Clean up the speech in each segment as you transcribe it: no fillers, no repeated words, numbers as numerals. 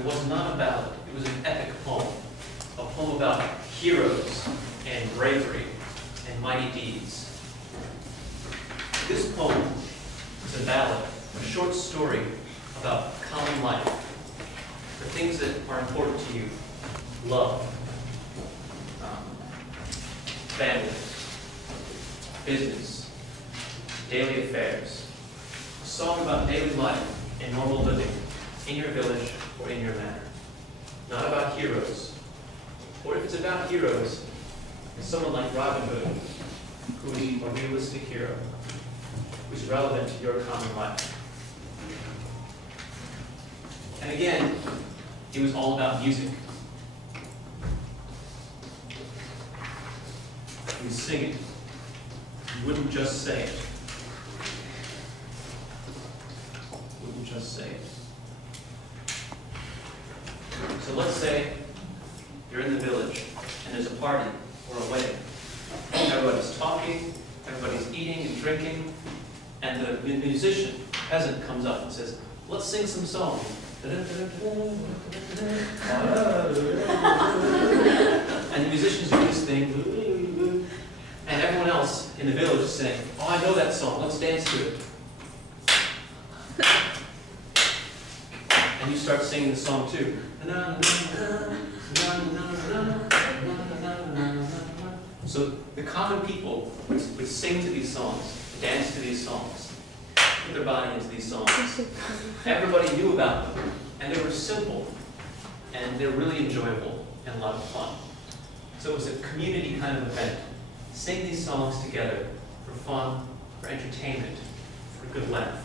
it was not a ballad. It was an epic poem. A poem about heroes and bravery and mighty deeds. This poem is a ballad, a short story about common life, the things that are important to you: love, family, business, daily affairs. A song about daily life and normal living in your village or in your manor. Not about heroes. Or if it's about heroes, it's someone like Robin Hood, who is a realistic hero, who's relevant to your common life. And again, it was all about music. You sing it. You wouldn't just say it. You wouldn't just say it. So let's say you're in the village and there's a party or a wedding. Everybody's talking, everybody's eating and drinking, and the musician, peasant, comes up and says, "Let's sing some songs." And the musicians do this thing, and everyone else in the village is saying, "Oh, I know that song, let's dance to it." And you start singing the song too. So the common people would sing to these songs, dance to these songs, put their body into these songs. Everybody knew about them, and they were simple, and they're really enjoyable and a lot of fun. So it was a community kind of event. Sing these songs together for fun, for entertainment, for a good laugh.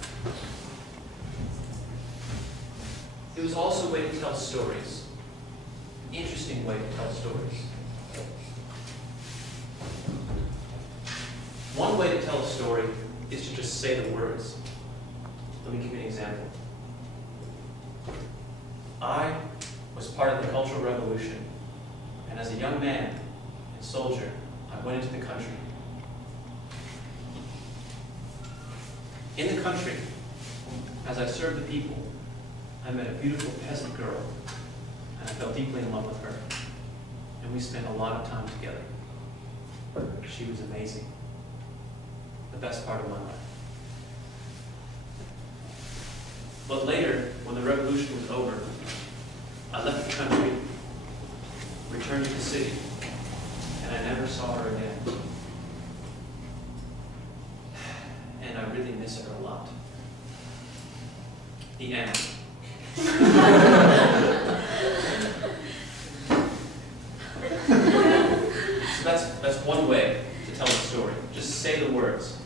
It was also a way to tell stories. An interesting way to tell stories. One way to tell a story is to just say the words. Let me give you an example. I was part of the Cultural Revolution, and as a young man and soldier, I went into the country. In the country, as I served the people, I met a beautiful peasant girl, and I fell deeply in love with her. And we spent a lot of time together. She was amazing. The best part of my life. But later, when the revolution was over, I left the country, returned to the city, and I never saw her again. And I really miss her a lot. The end. So that's one way to tell a story. Just say the words.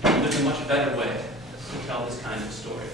There's a much better way to tell this kind of story.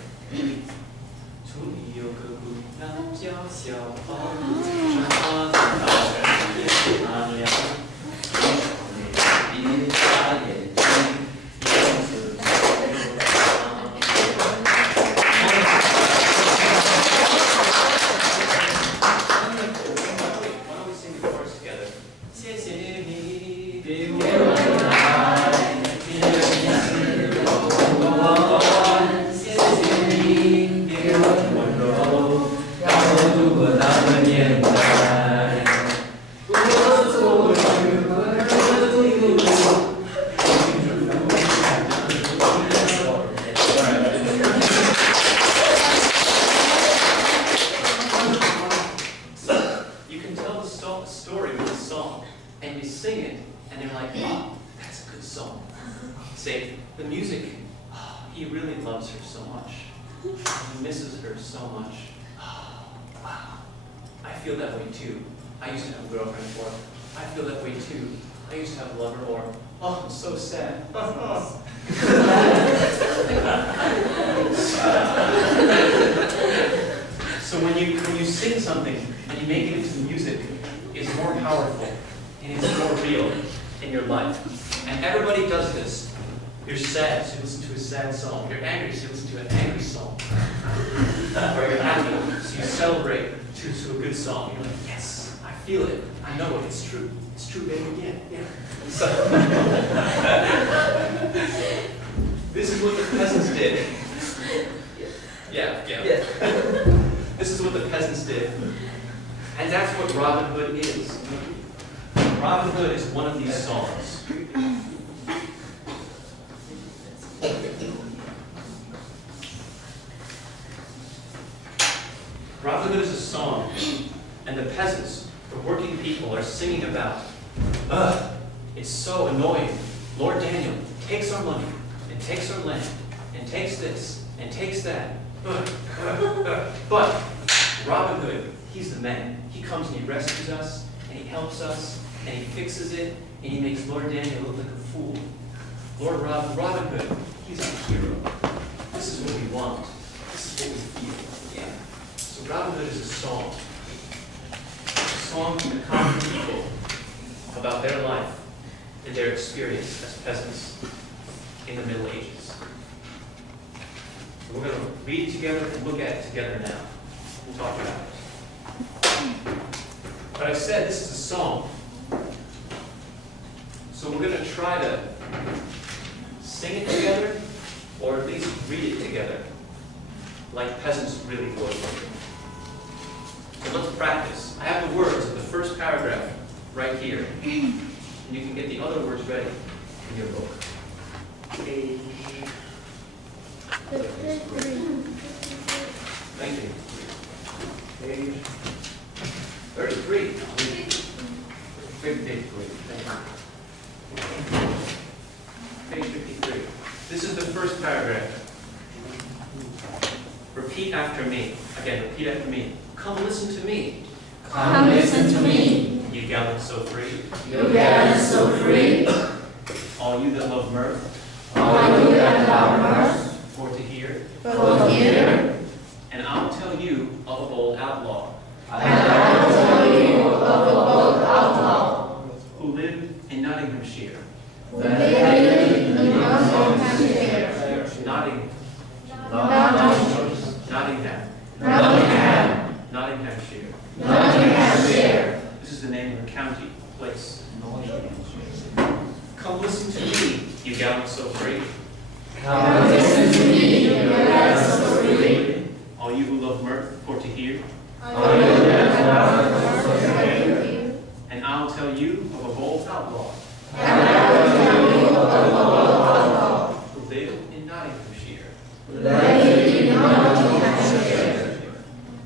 So when you sing something and you make it into music, it's more powerful and it's more real in your life. And everybody does this. You're sad, so you listen to a sad song. You're angry, so you listen to an angry song. Or you're happy, so you celebrate to a good song. You're like, yes, I feel it. I know it. It's true. It's true, baby. Yeah. So this is what the peasants did. Yeah. This is And that's what Robin Hood is. Robin Hood is one of these songs. Robin Hood is a song, and the peasants, the working people, are singing about, ugh, it's so annoying. Lord Daniel takes our money, and takes our land, and takes this, and takes that. But Robin Hood, he's the man. He comes and he rescues us, and he helps us, and he fixes it, and he makes Lord Daniel look like a fool. Robin Hood, he's our hero. This is what we want. This is what we feel. Yeah. So Robin Hood is a song from the common people about their life and their experience as peasants in the Middle Ages. So we're going to read it together and look at it together now. We'll talk about it. But I said this is a song. So we're going to try to sing it together, or at least read it together, like peasants really would. So let's practice. I have the words of the first paragraph right here. And you can get the other words ready in your book. Page 33. Thank you. Page 33. 53. Page 53. This is the first paragraph. Repeat after me. Again, repeat after me. Come listen to me. Come listen to me. You gallant so free. You gallant so free. All you that love mirth. All you that love mirth. For to hear. For hear. And I'll tell you of a bold outlaw. And I will tell you of a bold outlaw. Who lived in Nottinghamshire. Who lived in Nottinghamshire. Nottingham. Nottinghamshire. Nottinghamshire. This is the name of a county, place. Come listen to me, you gallant so free. Come listen to me, you gallant so free. All you who love mirth, for to hear. All you that love mirth, for to hear. And I'll tell you of a bold outlaw. And I will tell you of a bold outlaw. Who lived in Nottinghamshire. Who lived in Nottinghamshire.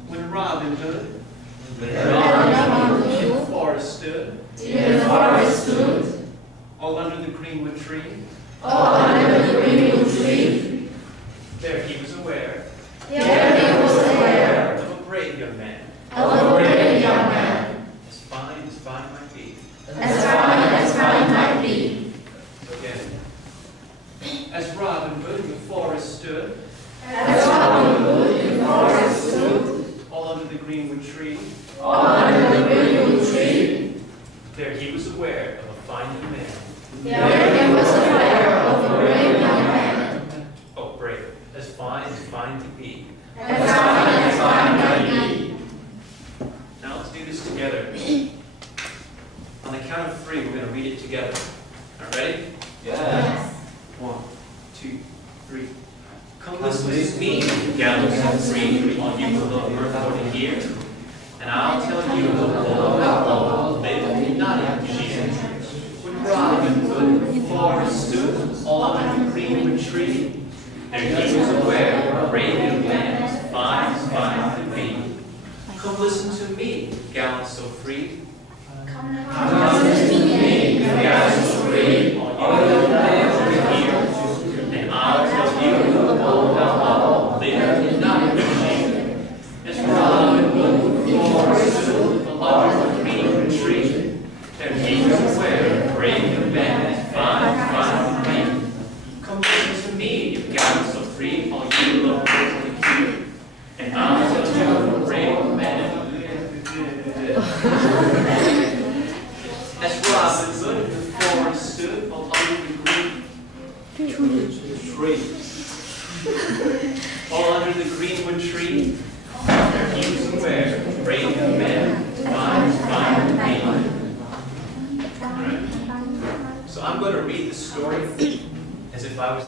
When Robin Hood When Robin in the Hood forest stood, in the forest stood, all under the greenwood tree, all under the greenwood tree, there he was aware there he was aware of a brave young man, of a brave young man, as fine might be. as fine might be. Again. As Robin Hood in the forest stood, As Robin Hood in the forest stood, all under the greenwood tree, all under the greenwood tree, there he was aware of a fine young man. there he was aware of a brave young man, Oh, brave. As fine to be. as fine might be. Now let's do this together. On the count of 3, we're going to read it together. All right, ready? Yes. 1, 2, 3. Come listen to me, gallant so free, all you who love mirth for to hear. And I'll tell you of the bold outlaw who lived in Nottinghamshire. When Robin Hood in the forest stood, all under the greenwood tree, there he was aware of a brave young man, as fine to be. Come listen to me, gallant so free. Come listen to me, you gallant so free, all you who love to hear. And I'll tell you of the bold outlaw who lived in Nottinghamshire. As Robin Hood in the forest stood, all under the greenwood tree, there he was aware of a brave young man, as fine to be. Come listen to me, you gallant so free, all you who love mirth to hear. And I'll tell you of a brave young man. As Robin Hood in the forest stood, all under the green tree. All under the greenwood tree, there he was aware of a brave young man, fine to be. All right. So I'm going to read the story as if I was